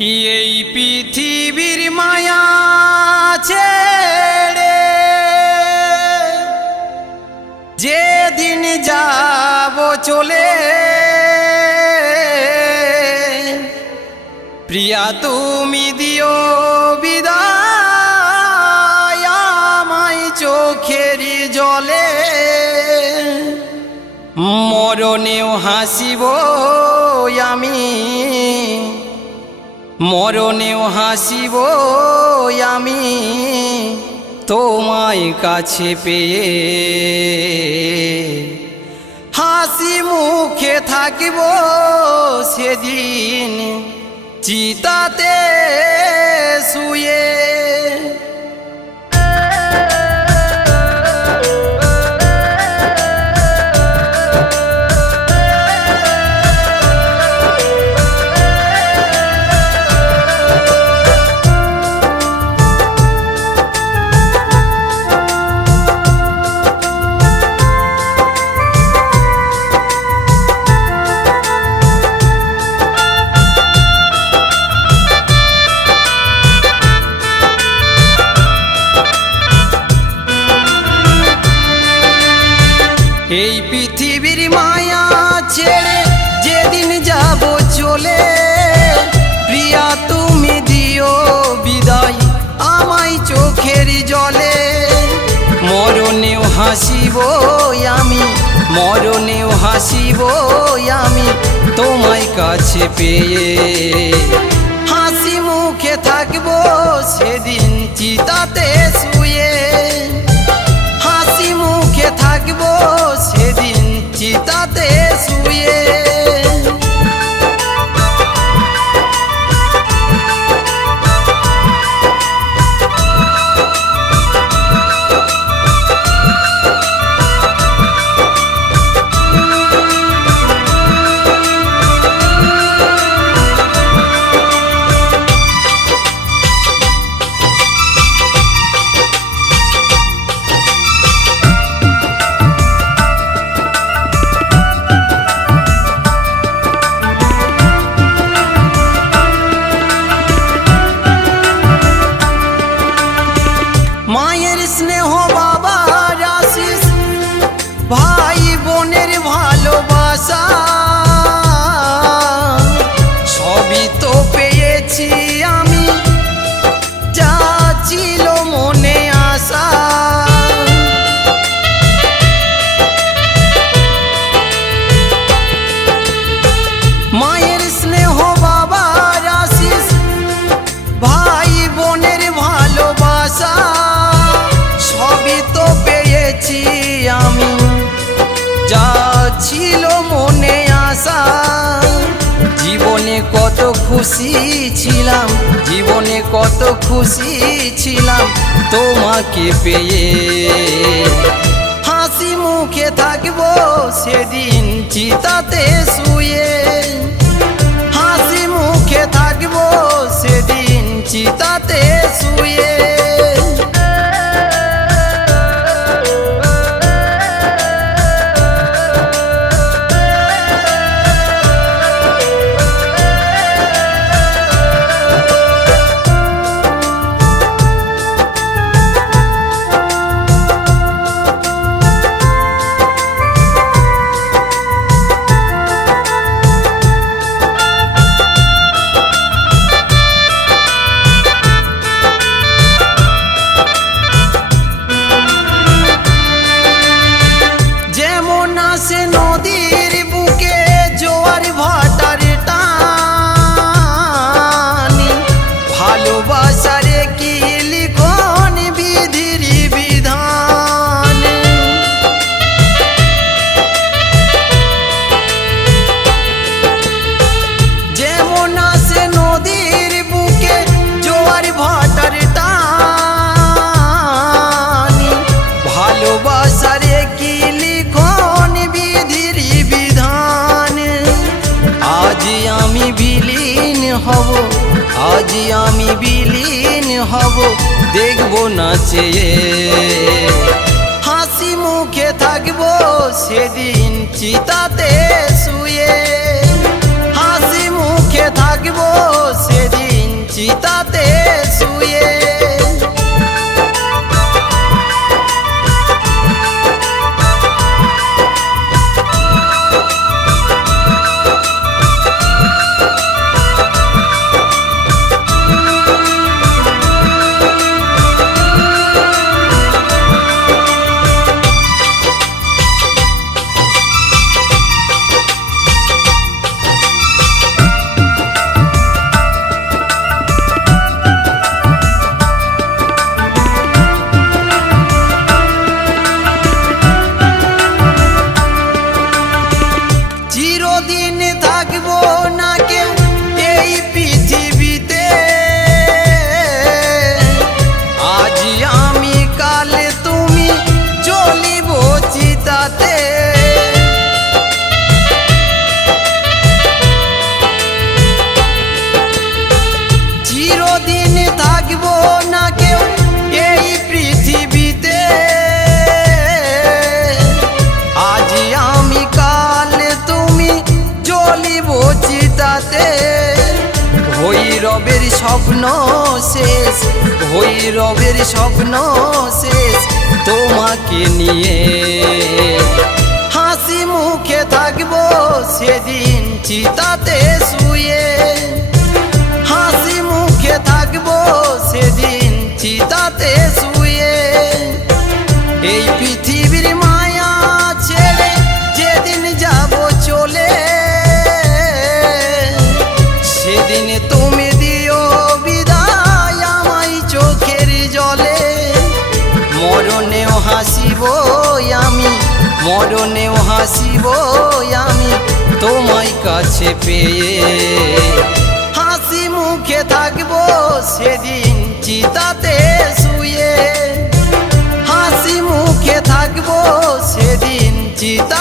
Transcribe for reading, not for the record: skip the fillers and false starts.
এই পৃথিবীর মায়া ছেড়ে যেদিন যাব চলে, প্রিয়া তুমি দিও বিদায় আমায় চোখের জলে। মরণেও হাসিব আমি, মরণেও হাসিব আমি তোমায় কাছে পেয়ে। হাসি মুখে থাকিব সেদিন চিতাতে শুয়ে। এই পৃথিবীর মায়া ছেড়ে যেদিন যাব চলে, প্রিয়া তুমি দিও বিদায় আমায় চোখের জলে। মরণেও হাসিব আমি, মরণেও হাসিব আমি তোমায় কাছে পেয়ে। হাসি মুখে থাকব সেদিন চিতাতে শুয়ে। হাসি মুখে থাকব সেদিন চিতাতে শুয়ে। মায়ের স্নেহ বাবার আশিস ভাই বোনের ভালোবাসা সবই তো পেয়েছি আমি, যা ছিল মনে আশা। মায়ের স্নেহ বাবার আশিস ভাই বোনের ভালোবাসা সবই তো পেয়েছি আমি, যা ছিল মনে আশা। জীবনে কত খুশি ছিলাম, জীবনে কত খুশি ছিলাম তোমাকে পেয়ে। হাসি মুখে থাকবো সেদিন চিতাতে শুয়ে। হাসি মুখে থাকবো সেদিন চিতাতে শুয়ে। সে নদীর বুকে জোয়ার ভাটার টানি, ভালোবাসার কি লিখন বিধির বিধান। যেমন আসে নদীর বুকে জোয়ার ভাটার টানি, ভালোবাসার কি লিখন বিধির বিধান। আজ আমি বিলীন হব, আজ আমি বিলীন হব দেখব না চেয়ে। হাসি মুখে থাকবো সেদিন চিতাতে শুয়ে। হাসি মুখে থাকবো সেদিন চিতাতে শুয়ে। চিরদিন থাকবো না কেউ এই পৃথিবীতে, আজি আমি কালে তুমি জ্বলিব চিতাতে। চিরদিন থাকবো না কেউ এই পৃথিবীতে, আজি আমি কালে তুমি জ্বলিব চিতাতে। ভৈরবের স্বপ্ন শেষ, ভৈরবের স্বপ্ন শেষ তোমাকে নিয়ে। হাসি মুখে থাকবো সেদিন চিতাতে শুয়ে, হাসি মুখে থাকবো সেদিন চিতাতে শুয়ে। এই পৃথিবীর মায়া ছেড়ে যেদিন যাব চলে, সেদিন তুমি দিও বিদায় আমায় চোখের জলে। মরণেও হাসিব আমি, মরণেও হাসিব আমি তোমায় কাছে পেয়ে। হাসি মুখে থাকবো সেদিন চিতাতে শুয়ে, হাসি মুখে থাকবো সেদিন চিতা